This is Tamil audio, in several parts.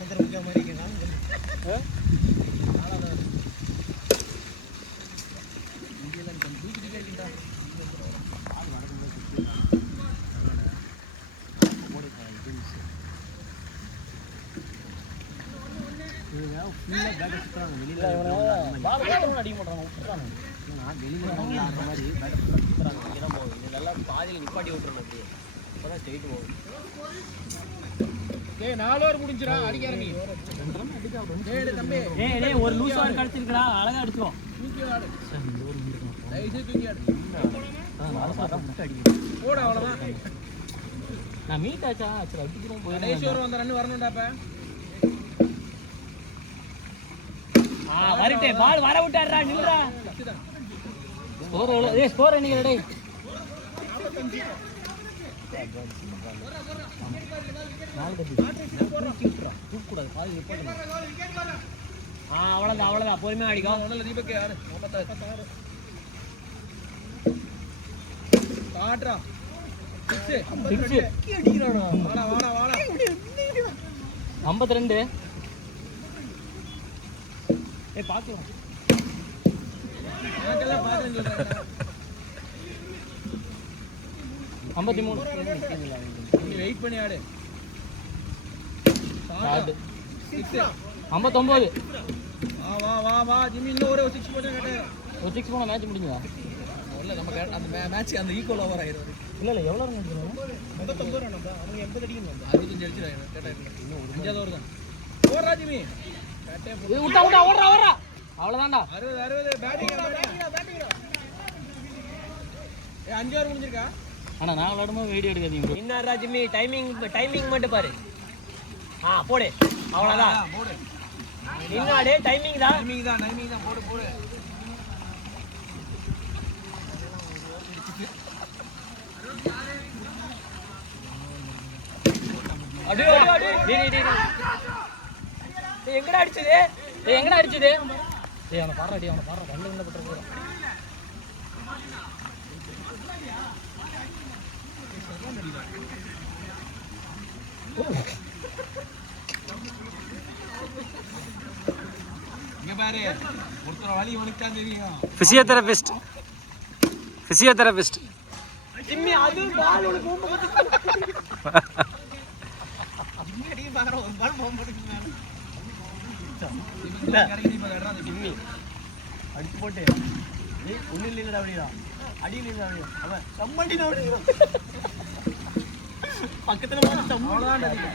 சந்திரமுகா மாதிரி இருக்கேன். பாதியில் நிப்பாட்டி விட்டுறோம். அப்பதான் ஸ்ட்ரெயிட் போகும். ஒரு லூஸ் ஆர் கடிச்சிருக்கா அழகா அடிச்சிரும். நான் மீட் ஆச்சா சரி அடிக்கிறோம். வரட்டே பால் வர விட்டாடுறா நில்றா. ஸ்கோர் எவ்வளவு? ஸ்கோர் என்னைக்கு டேய்? அவ்வளவுதான் பொறுமையா அடிக்கும். ஐம்பத்தி ரெண்டு பாக்கலாம். 53 வெயிட் பண்ணி ஆடு. 59 வா ஜிம்மி இன்னும் ஒரு 6 போட்டு கேட்டே. ஒரு 6 போனா மேட்ச் முடிஞ்சுதா? இல்ல நம்ம அந்த மேட்ச் அந்த ஈக்குவல் ஓவர் ஆயிடும். இல்ல எவ்வளவு ரன் அடிக்கணும்? 39 ரன் தான். அவங்க 80 அடிக்கணும். 65 அடிச்சிராங்க கேட்டா. இன்னும் ஒரு 5வது ஓவர் தான். ஓடுறா ஜிம்மி. கேட்டே விட்டா ஓடுறா. அவ்வளவுதான்டா. 60 பேட்டிங். 5 ஓவர் முடிஞ்சிருக்கா? ஆனா நான் விளையாடும்போது வீடியோ எடுக்காதீங்க. இன்னரா ஜிம்மி டைமிங் மட்டும் பாரு. போடு. அவ்வளவுதான். போடு. இன்னடே டைமிங் தான் போடு. அடி. டேய் எங்கடா அடிச்சது? டேய் அவன பாறா வண்டி போட்டுற. இங்க பாரு ஒருத்தர வலி உனக்கு தான் தெரியும். பிசியோதெரபிஸ்ட் ஜிம்மி அது பால் உனக்கு ரொம்ப ஜிம்மி அடி பாக்குற ஒரு பால் போக மாட்டேங்குது. இல்ல கரெக்ட் பாக்குறா அந்த ஜிம்மி அடிச்சு போட்டு ஏய் ஒண்ணு இல்லடா அப்படிடா அடியில இல்லடா அப்படிடா அவன் சம்மடிடா அப்படிடா பக்கத்துல வந்து சம்மடாடா அடிக்கு.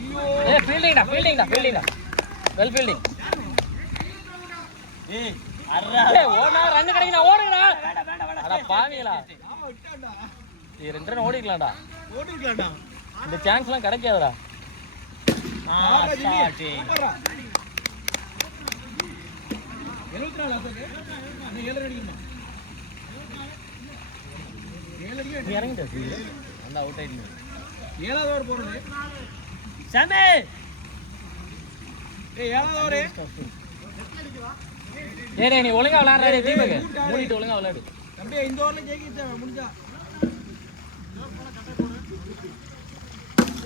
ஐயோ ஏய் ஃபீல்டிங்டா வெல் ஃபீல்டிங். ஏய் அரா ஏய் ஓடா ரன் கிடைக்குடா ஓடுடா. அட பாவிங்களா ஆமா விட்டாடா. நீ 2 ரன் ஓடிக்கலாம்டா. இந்த சான்ஸ்லாம் கிடைக்காதுடா. ஸ்டார்ட் 74 ஆகுது. நீ 7 அடிக்குமா? 7 அடிக்கு நீ இறங்கிட்ட அந்த அவுட் ஆயிடுங்க. 7வது ஓவர் போறது சாமே. ஏய் 7வது ஓவர் டேய் நீ ஒழுங்கா விளையாடுறா தீபக். மூடிட்டு ஒழுங்கா விளையாடு. அப்படியே இந்த ஓவர்ல ஜெயிக்கிச்சா முடிஞ்சா.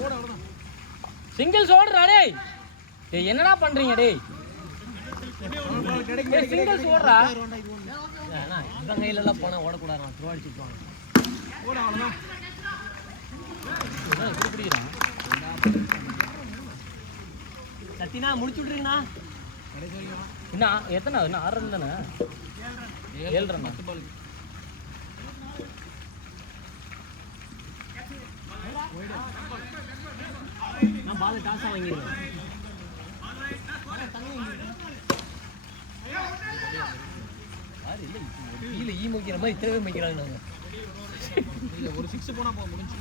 ஓட அவ்வளவுதான். சிங்கிள்ஸ் ஓடுறா டேய். டேய் என்னடா பண்றீங்க டேய்? டேய் சிங்கிள்ஸ் ஓடுறா. அண்ணா இந்த கையில எல்லாம் போனா ஓட கூடாதுடா. த்ரோ அடிச்சிடுவாங்க. ஓட அவ்வளவுதான். என்ன இப்படி பிடிக்குறா? சத்தினா முடிச்சு விட்டுறீங்கண்ணா. என்ன எத்தனை இன்னும் 6 ரன் தானே? 7 ரன் 10 பால். நான் பால் டாஸா வாங்கிடுவேன். கீழே ஈ மொக்கிற மாதிரி இத்தனை பேர் மொக்கிறாங்க. நாங்கள் ஒரு 6 போனால் போக முடிஞ்சு.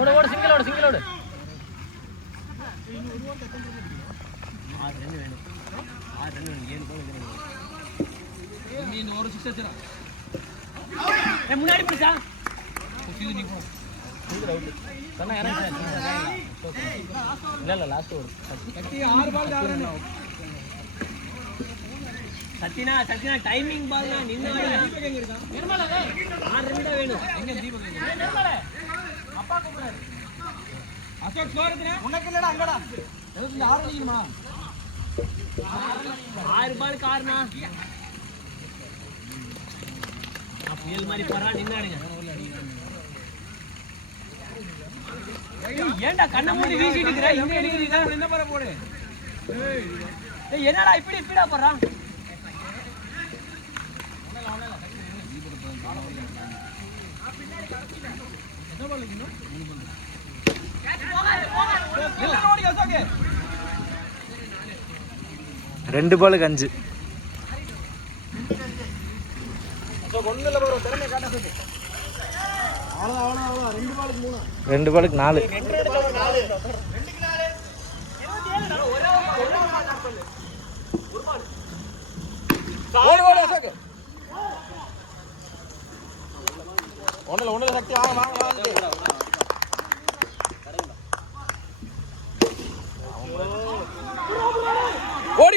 ஓட சிங்கிள் ஓடு 6 ரன் வேணும். 7 போல வேணும். நீ ஒரு 6 அடிச்சா முன்னாடி பிடிச்சா இது நீ போ. இது அவுட் சொன்னா இறங்க. இல்ல லாஸ்ட் ஓவர் கட்டி 6 பால் 6 ரன். சத்தினா டைமிங் பால் நின்னு நிர்மலா 6 ரன் தான் வேணும். எங்க தீபக் நிர்மலா அப்பா கூப்பிடுறாரு. உனக்கு இல்லடா அங்கடா 6 அடிக்கணுமா 6 பால் காரணா புயல் மாதிரி போறா நின்னாடுங்க ஏன்டா கண்ணை மூடி வீசிட்டு இருக்கற இங்க எடுக்கிறீங்க என்ன பண்ண போடு ஏய் என்னடா இப்படிடா போறான் என்ன பால் இன்னும் 2 பாலுக்கு 5 2 பாலுக்கு 4 ஒண்ணுல சக்தி வாங்க ஓடி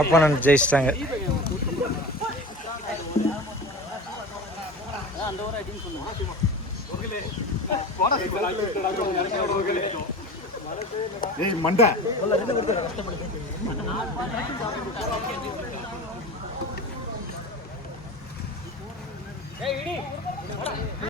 ஆப்போனன்ட் ஜெயிச்சிட்டாங்க. ஏய் மண்டை ஏய் இடி